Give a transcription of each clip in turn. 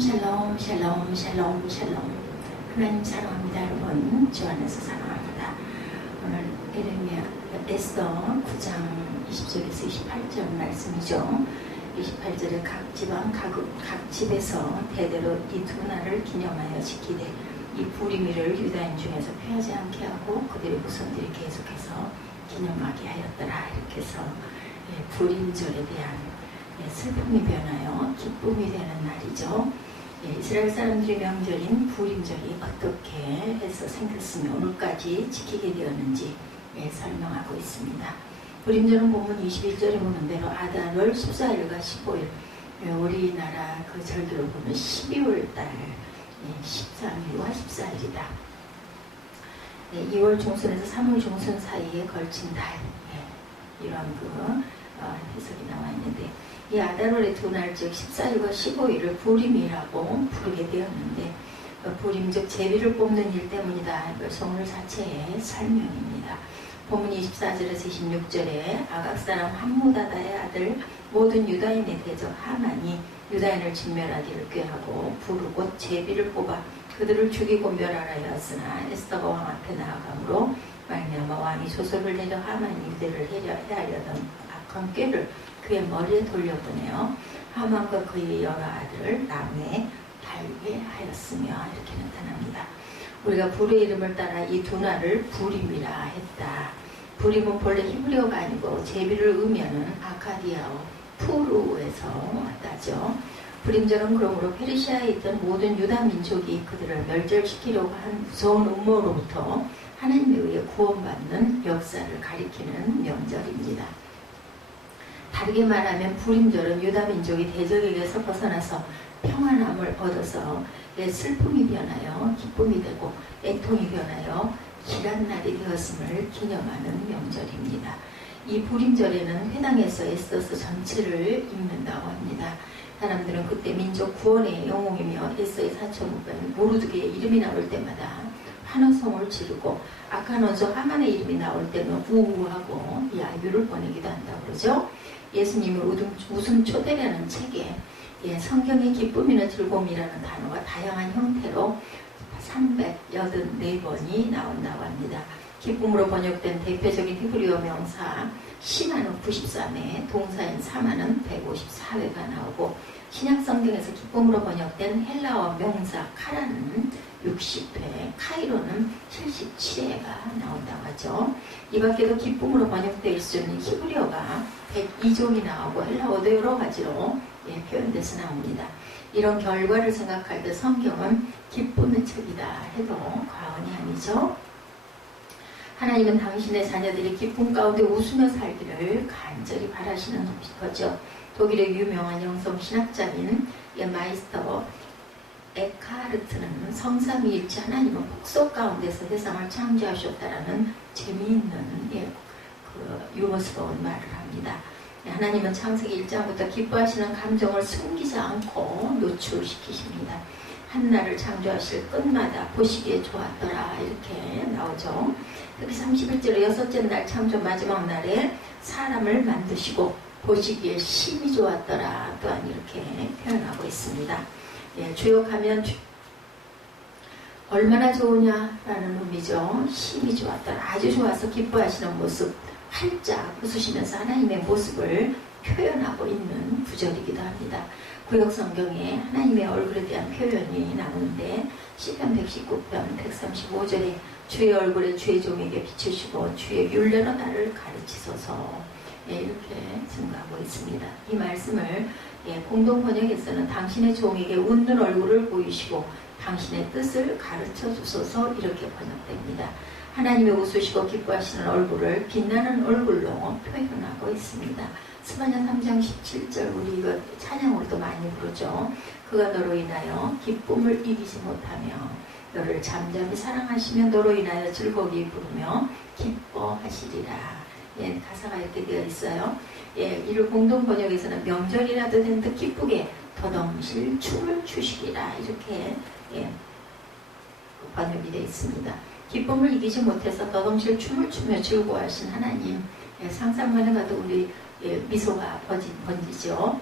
샬롬 샬롬 샬롬 샬롬. 하나님 사랑합니다. 여러분 주 안에서 사랑합니다. 오늘 에스더 9장 20절에서 28절 말씀이죠. 28절에 각 지방 각 집에서 대대로 이 두 날을 기념하여 지키되 이 부리미를 유다인 중에서 패하지 않게 하고 그들의 후손들이 계속해서 기념하게 하였더라. 이렇게 해서 불임절에 대한 슬픔이 변하여 기쁨이 되는 날이죠. 이스라엘 사람들의 명절인 불임절이 어떻게 해서 생겼으며 오늘까지 지키게 되었는지 설명하고 있습니다. 불임절은 본문 21절에 보는 대로 아달월 14일과 15일, 우리나라 그 절기로 보면 12월 달 13일과 14일이다. 2월 중순에서 3월 중순 사이에 걸친 달, 이런 해석이 나와 있는데, 이 아달월의 두 날, 즉 14일과 15일을 불임이라고 부르게 되었는데, 불임 즉 제비를 뽑는 일 때문이다. 이것이 오늘 자체의 설명입니다. 본문 24절에서 26절에 아각 사람 함무다다의 아들 모든 유다인의 대적 하만이 유다인을 진멸하기를 꾀하고 부르고 제비를 뽑아 그들을 죽이고 멸하라 하였으나 에스더가 왕 앞에 나아가므로 말미암아 왕이 소설을 내려 하만이 유대를 해하려던 악한 꾀를 그의 머리에 돌려보내어 하만과 그의 여러 아들을 나무에 달게 하였으며 이렇게 나타납니다. 우리가 불의 이름을 따라 이 두 날을 불임이라 했다. 불임은 본래 히브리어가 아니고 제비를 의미하는 아카디아어 푸르에서 왔다죠. 불임절은 그러므로 페르시아에 있던 모든 유다 민족이 그들을 멸절시키려고 한 무서운 음모로부터 하나님에 의해 구원받는 역사를 가리키는 명절입니다. 다르게 말하면 불임절은 유다 민족이 대적에게서 벗어나서 평안함을 얻어서 슬픔이 변하여 기쁨이 되고 애통이 변하여 길한 날이 되었음을 기념하는 명절입니다. 이 불임절에는 회당에서 에스더서 전체를 읽는다고 합니다. 사람들은 그때 민족 구원의 영웅이며 에스더의 사촌 모르드게의 이름이 나올 때마다 환호성을 지르고 악한 원수 하만의 이름이 나올 때는 우우하고 야유를 보내기도 한다고 그러죠. 예수님을 웃음 초대라는 책에 성경의 기쁨이나 즐거움이라는 단어가 다양한 형태로 384번이 나온다고 합니다. 기쁨으로 번역된 대표적인 히브리어 명사 시마는 93회, 동사인 사마는 154회가 나오고 신약 성경에서 기쁨으로 번역된 헬라어 명사 카라는 60회, 카이로는 77회가 나온다고 하죠. 이 밖에도 기쁨으로 번역되어 있을 수 있는 히브리어가 102종이 나오고 헬라어도 여러 가지로 표현돼서 나옵니다. 이런 결과를 생각할 때 성경은 기쁨의 책이다 해도 과언이 아니죠. 하나님은 당신의 자녀들이 기쁨 가운데 웃으며 살기를 간절히 바라시는 거죠. 독일의 유명한 영성 신학자인 마이스터 에카르트는 성삼위일체 하나님은 폭소 가운데서 세상을 창조하셨다라는 재미있는 유머스러운 말을 합니다. 하나님은 창세기 1장부터 기뻐하시는 감정을 숨기지 않고 노출시키십니다. 한나를 창조하실 끝마다 보시기에 좋았더라 이렇게 나오죠. 특히 31절에 여섯째 날 창조 마지막 날에 사람을 만드시고 보시기에 심히 좋았더라 또한 이렇게 표현하고 있습니다. 주역하면 얼마나 좋으냐라는 의미죠. 심히 좋았더라, 아주 좋아서 기뻐하시는 모습, 활짝 웃으시면서 하나님의 모습을 표현하고 있는 구절이기도 합니다. 구역 성경에 하나님의 얼굴에 대한 표현이 나오는데 시편 119편 135절에 주의 얼굴에 주의 종에게 비추시고 주의 율례로 나를 가르치소서 이렇게 증거하고 있습니다. 이 말씀을 공동 번역에서는 당신의 종에게 웃는 얼굴을 보이시고 당신의 뜻을 가르쳐 주소서 이렇게 번역됩니다. 하나님의 웃으시고 기뻐하시는 얼굴을 빛나는 얼굴로 표현하고 있습니다. 스바냐 3장 17절 우리 이거 찬양으로도 많이 부르죠. 그가 너로 인하여 기쁨을 이기지 못하며 너를 잠잠히 사랑하시며 너로 인하여 즐거이 부르며 기뻐하시리라. 가사가 이렇게 되어 있어요. 이를 공동 번역에서는 명절이라도 된 듯 기쁘게 더넘실 춤을 추시리라 이렇게 번역이 되어 있습니다. 기쁨을 이기지 못해서 더넘실 춤을 추며 즐거워하신 하나님, 상상만 해봐도 우리 미소가 번지죠.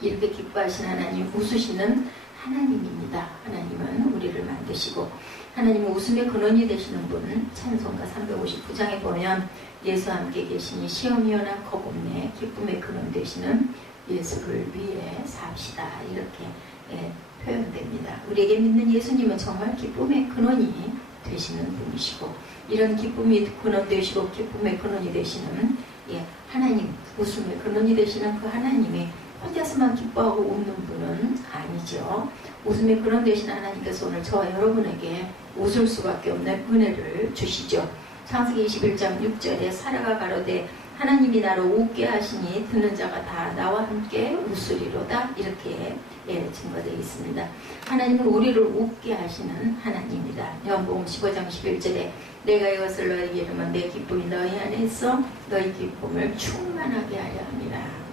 이렇게 기뻐하신 하나님, 웃으시는 하나님입니다. 하나님은 우리를 만드시고 하나님은 웃음의 근원이 되시는 분. 찬송가 359장에 보면 예수와 함께 계시니 시험이 오나 겁없네 기쁨의 근원 되시는 예수를 위해 삽시다. 이렇게 표현됩니다. 우리에게 믿는 예수님은 정말 기쁨의 근원이 되시는 분이시고 이런 기쁨이 근원 되시고 기쁨의 근원이 되시는 하나님, 웃음의 근원이 되시는 그 하나님이 혼자서만 기뻐하고 웃는 분은 아니죠. 웃음의 근원 되시는 하나님께서 오늘 저와 여러분에게 웃을 수밖에 없는 은혜를 주시죠. 창세기 21장 6절에 사라가 가로되 하나님이 나로 웃게 하시니 듣는 자가 다 나와 함께 웃으리로다. 이렇게 증거되어 있습니다. 하나님은 우리를 웃게 하시는 하나님입니다. 요한복음 15장 11절에 내가 이것을 너희에게 이르면 내 기쁨이 너희 안에 있어 너희 기쁨을 충만하게 하려 함이라.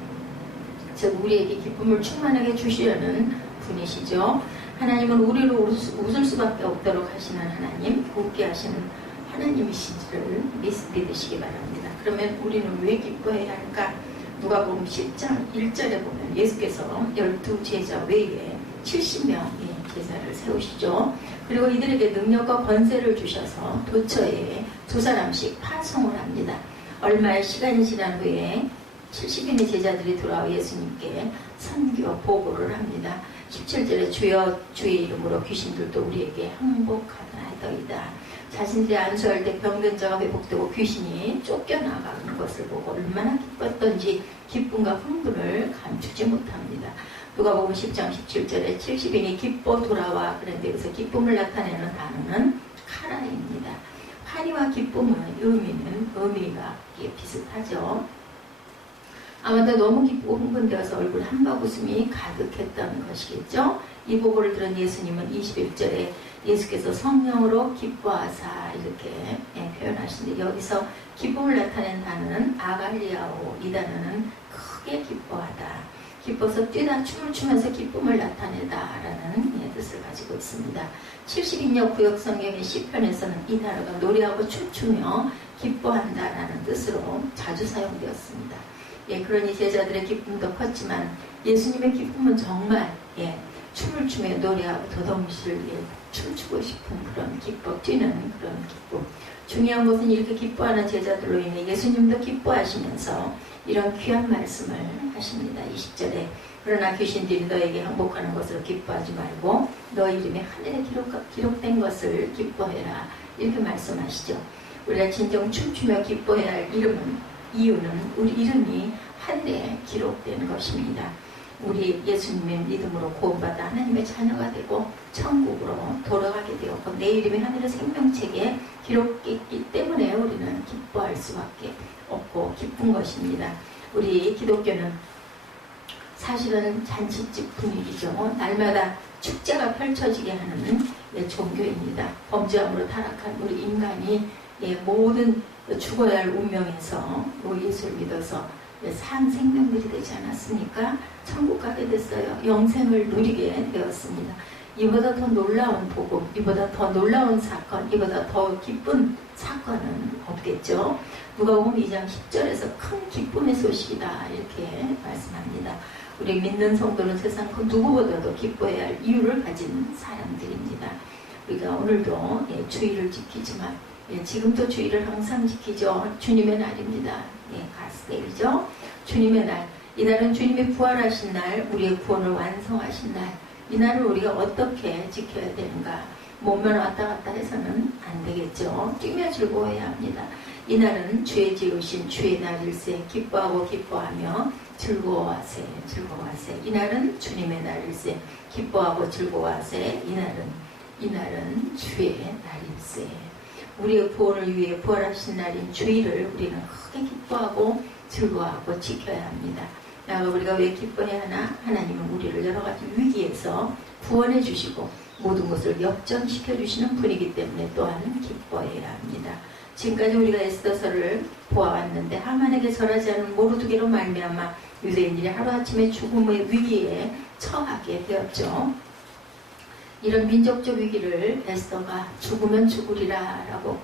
즉 우리에게 기쁨을 충만하게 주시려는 분이시죠. 하나님은 우리를 웃을 수밖에 없도록 하시는 하나님, 웃게 하시는 하나님이신지를 믿으시기 바랍니다. 그러면 우리는 왜 기뻐해야 할까? 누가복음 10장 1절에 보면 예수께서 12제자 외에 70명의 제자를 세우시죠. 그리고 이들에게 능력과 권세를 주셔서 도처에 2사람씩 파송을 합니다. 얼마의 시간이 지난 후에 70인의 제자들이 돌아와 예수님께 선교 보고를 합니다. 17절에 주여 주의 이름으로 귀신들도 우리에게 항복하나이다. 자신들이 안수할 때 병든 자가 회복되고 귀신이 쫓겨나가는 것을 보고 얼마나 기뻤던지 기쁨과 흥분을 감추지 못합니다. 누가복음 10장 17절에 70인이 기뻐 돌아와 그런데 여기서 기쁨을 나타내는 단어는 카라입니다. 환희와 기쁨의 의미가 비슷하죠. 아마도 너무 기쁘고 흥분되어서 얼굴 한바구음이 가득했던 것이겠죠. 이 보고를 들은 예수님은 21절에 예수께서 성령으로 기뻐하사 이렇게 표현하시는데 여기서 기쁨을 나타낸 단어는 아갈리아오. 이 단어는 크게 기뻐하다. 기뻐서 뛰다 춤을 추면서 기쁨을 나타내다라는 뜻을 가지고 있습니다. 72년 구역 성경의 시편에서는 이 단어가 노래하고 춤추며 기뻐한다라는 뜻으로 자주 사용되었습니다. 그러니 제자들의 기쁨도 컸지만 예수님의 기쁨은 정말 춤을 추며 노래하고 더덩실 춤추고 싶은 그런 기쁨, 뛰는 그런 기쁨. 중요한 것은 이렇게 기뻐하는 제자들로 인해 예수님도 기뻐하시면서 이런 귀한 말씀을 하십니다. 20절에 그러나 귀신들이 너에게 항복하는 것을 기뻐하지 말고 너 이름이 하늘에 기록된 것을 기뻐해라. 이렇게 말씀하시죠. 우리가 진정 춤추며 기뻐해야 할 이유는 우리 이름이 하늘에 기록된 것입니다. 우리 예수님의 믿음으로 구원받아 하나님의 자녀가 되고 천국으로 돌아가게 되었고 내 이름이 하늘의 생명책에 기록됐기 때문에 우리는 기뻐할 수밖에 없고 기쁜 것입니다. 우리 기독교는 사실은 잔치집 분위기죠. 날마다 축제가 펼쳐지게 하는 종교입니다. 범죄함으로 타락한 우리 인간이 모든 죽어야 할 운명에서 예수를 믿어서 산 생명들이 되지 않았습니까? 천국 가게 됐어요. 영생을 누리게 되었습니다. 이보다 더 놀라운 복음, 이보다 더 놀라운 사건, 이보다 더 기쁜 사건은 없겠죠. 누가복음 2장 10절에서 큰 기쁨의 소식이다 이렇게 말씀합니다. 우리 믿는 성도는 세상 그 누구보다도 기뻐해야 할 이유를 가진 사람들입니다. 우리가 오늘도 주의를 지키지만 지금도 주의를 항상 지키죠. 주님의 날입니다. 가스데이죠. 주님의 날. 이날은 주님이 부활하신 날, 우리의 구원을 완성하신 날. 이 날을 우리가 어떻게 지켜야 되는가? 몸만 왔다 갔다 해서는 안 되겠죠. 뛰며 즐거워해야 합니다. 이 날은 주의 지으신 주의 날일세. 기뻐하고 기뻐하며 즐거워하세. 즐거워하세. 이 날은 주님의 날일세. 기뻐하고 즐거워하세. 이 날은 주의 날일세. 우리의 구원을 위해 부활하신 날인 주일을 우리는 크게 기뻐하고 즐거워하고 지켜야 합니다. 우리가 왜 기뻐해야 하나? 하나님은 우리를 여러 가지 위기에서 구원해 주시고 모든 것을 역전시켜 주시는 분이기 때문에 또한 기뻐해야 합니다. 지금까지 우리가 에스더서를 보아왔는데 하만에게 절하지 않은 모르드게로 말미암아 유대인들이 하루아침에 죽음의 위기에 처하게 되었죠. 이런 민족적 위기를 에스더가 죽으면 죽으리라 라고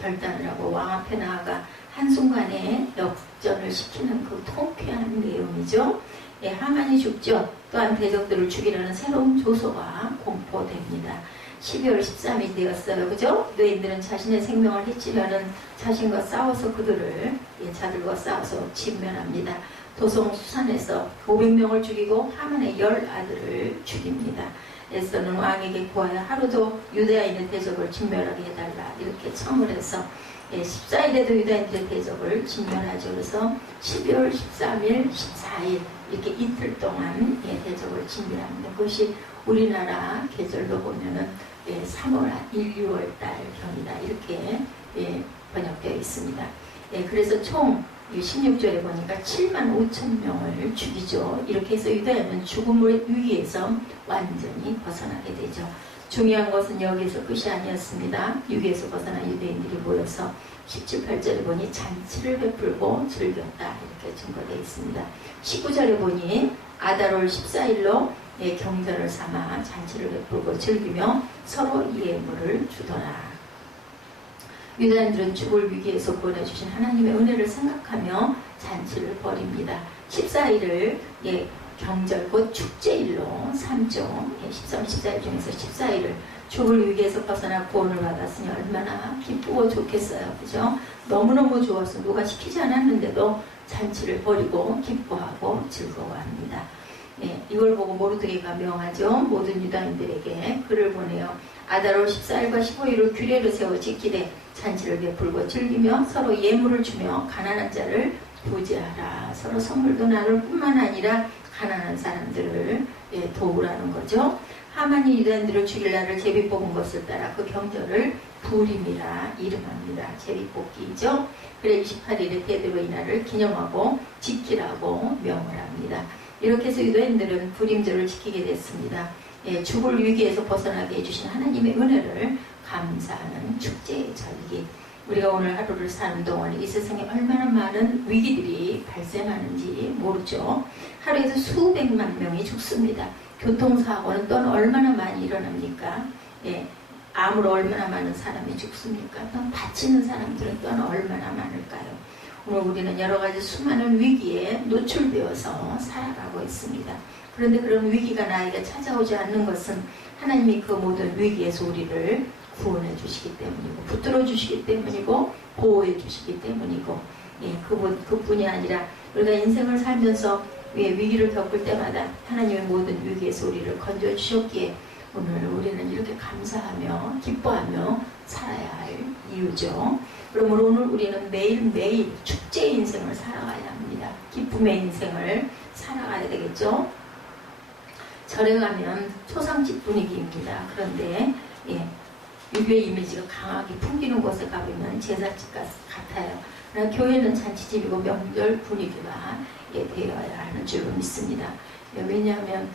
결단을 하고 왕 앞에 나아가 한순간에 역전을 시키는 그 통쾌한 내용이죠. 예, 하만이 죽죠. 또한 대적들을 죽이려는 새로운 조소가 공포됩니다. 12월 13일 되었어요. 그죠? 유대인들은 자신의 생명을 해치려는 자신과 싸워서 그들을 자들과 싸워서 진면합니다. 도성 수산에서 500명을 죽이고 하만의 10아들을 죽입니다. 에스더는 왕에게 구하여 하루도 유대인의 대적을 진멸하게 해달라 이렇게 청을 해서 14일에도 유대인들의 대적을 진멸하죠. 그래서 12월 13일, 14일 이렇게 이틀 동안 대적을 진멸합니다. 그것이 우리나라 계절로 보면은 3월, 1, 6월 달경이다 이렇게 번역되어 있습니다. 그래서 총 16절에 보니까 7만 5천 명을 죽이죠. 이렇게 해서 유다인은 죽음의 위기에서 완전히 벗어나게 되죠. 중요한 것은 여기서 끝이 아니었습니다. 위기에서 벗어난 유대인들이 모여서 17, 18절에 보니 잔치를 베풀고 즐겼다 이렇게 증거되어 있습니다. 19절에 보니 아달월 14일로 경전을 삼아 잔치를 베풀고 즐기며 서로 예물을 주더라. 유다인들은 죽을 위기에서 구원해주신 하나님의 은혜를 생각하며 잔치를 벌입니다. 14일을 경절 곧 축제일로 3종 13, 14일 중에서 14일을 죽을 위기에서 벗어나 구원을 받았으니 얼마나 기쁘고 좋겠어요. 그죠? 너무너무 좋아서 누가 시키지 않았는데도 잔치를 벌이고 기뻐하고 즐거워합니다. 이걸 보고 모르드게가 명하죠. 모든 유다인들에게 글을 보내요. 아달월 14일과 15일을 규례를 세워 지키되 잔치를 베풀고 즐기며 서로 예물을 주며 가난한 자를 부지하라. 서로 선물도 나눌 뿐만 아니라 가난한 사람들을 도우라는 거죠. 하만이 유다인들을 죽일 날을 제비 뽑은 것을 따라 그 경절을 부림이라 이름합니다. 제비 뽑기죠. 그래 28일에 대대로 이 날을 기념하고 지키라고 명을 합니다. 이렇게 해서 유다인들은 부림절을 지키게 됐습니다. 죽을 위기에서 벗어나게 해주신 하나님의 은혜를 감사하는 축제의 절기. 우리가 오늘 하루를 사는 동안 이 세상에 얼마나 많은 위기들이 발생하는지 모르죠. 하루에도 수백만 명이 죽습니다. 교통사고는 또는 얼마나 많이 일어납니까? 암으로 얼마나 많은 사람이 죽습니까? 또 다치는 사람들은 또는 얼마나 많을까요? 오늘 우리는 여러 가지 수많은 위기에 노출되어서 살아가고 있습니다. 그런데 그런 위기가 나에게 찾아오지 않는 것은 하나님이 그 모든 위기에서 우리를 구원해 주시기 때문이고 붙들어 주시기 때문이고 보호해 주시기 때문이고 그뿐이 아니라 우리가 인생을 살면서 위기를 겪을 때마다 하나님의 모든 위기에서 우리를 건져 주셨기에 오늘 우리는 이렇게 감사하며 기뻐하며 살아야 할 이유죠. 그러므로 오늘 우리는 매일매일 축제의 인생을 살아가야 합니다. 기쁨의 인생을 살아가야 되겠죠. 절에 가면 초상집 분위기입니다. 그런데 유교의 이미지가 강하게 풍기는 곳에 가보면 제사집 같아요. 그러나 교회는 잔치집이고 명절 분위기가 되어야 하는 줄로 믿습니다. 왜냐하면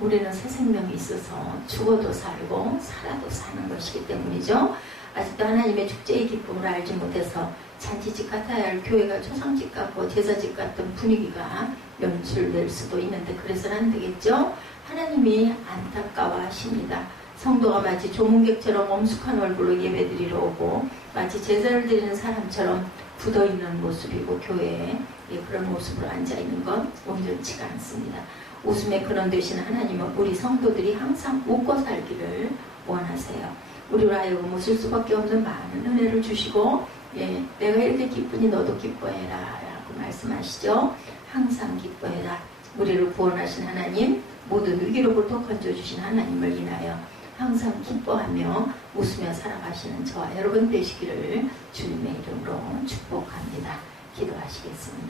우리는 새 생명이 있어서 죽어도 살고 살아도 사는 것이기 때문이죠. 아직도 하나님의 축제의 기쁨을 알지 못해서 잔치집 같아야 할 교회가 초상집 같고 제사집 같은 분위기가 연출될 수도 있는데 그래서는 안 되겠죠. 하나님이 안타까워하십니다. 성도가 마치 조문객처럼 엄숙한 얼굴로 예배드리러 오고 마치 제사를 드리는 사람처럼 굳어있는 모습이고 교회에 그런 모습으로 앉아있는 건 온전치가 않습니다. 웃음의 근원 되신 하나님은 우리 성도들이 항상 웃고 살기를 원하세요. 우리로 하여금 웃을 수밖에 없는 많은 은혜를 주시고 내가 이렇게 기쁘니 너도 기뻐해라 라고 말씀하시죠. 항상 기뻐해라. 우리를 구원하신 하나님, 모든 위기로부터 건져주신 하나님을 인하여 항상 기뻐하며 웃으며 살아가시는 저와 여러분 되시기를 주님의 이름으로 축복합니다. 기도하시겠습니다.